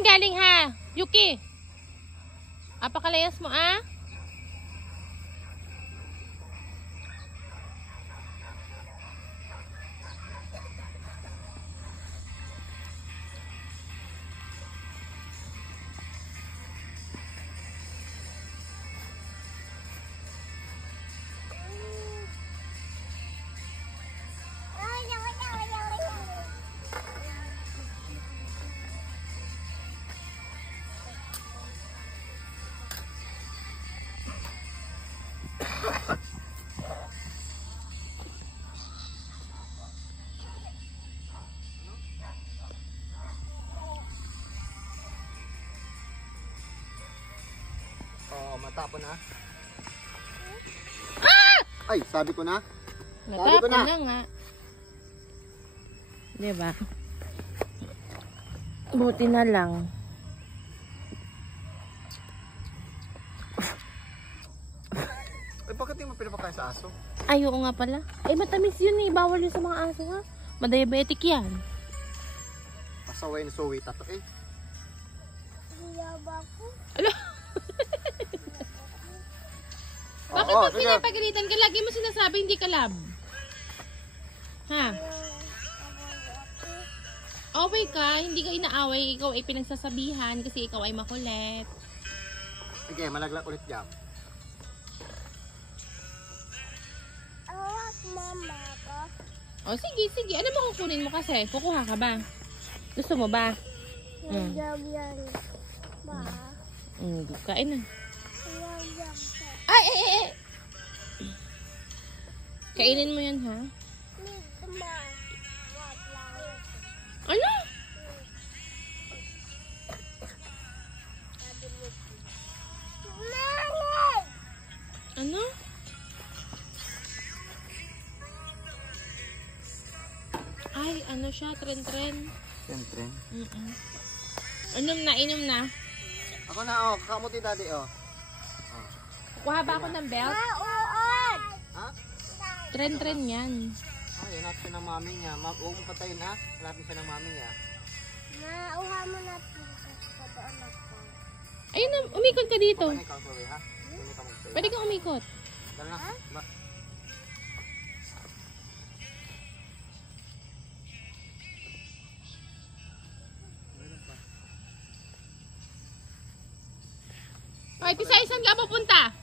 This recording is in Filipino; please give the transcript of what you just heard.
yan galing ha? Yuki. Apakalayas mo ah. Matapon na. Ah! Ay, sabi ko na. Natapon na nga. Diba? Buti na lang. Ay, bakit hindi mo pinapakain sa aso? Ay, oo nga pala. Eh, matamis yun eh. Bawal yun sa mga aso ha. Madiabetic yan. Pasaway na suwi tato eh. Ano? Bakit pag pinapagalitan ka, lagi mo sinasabi hindi ka love? Ha? Away ka, hindi ka inaaway, ikaw ay pinagsasabihan kasi ikaw ay makulit. Sige, malaglag ulit jam. Mama ko. O sige, sige. Ano mo kukunin mo kasi? Kukuha ka ba? Gusto mo ba? Jam yan. Ba? Kain na. Jam. Ay, Kainin mo yan, ha? Ano? Ano? Ay, ano siya? Tren. Tren. Inom na. Ako na, oh. Kakamuti daddy, oh. Kuha ba ako ng belt? Ha? Tren yan. Ay, hanap siya ng mami niya. Huwag mo patayin, ha? Hanapin siya ng mami niya. Nauha mo natin sa doon na po. Ayun na, umikot ka dito. Paano ikaw, sorry, ha? Pwede kang umikot. Dala na. Ba? Ay, Pisay, saan ka pupunta?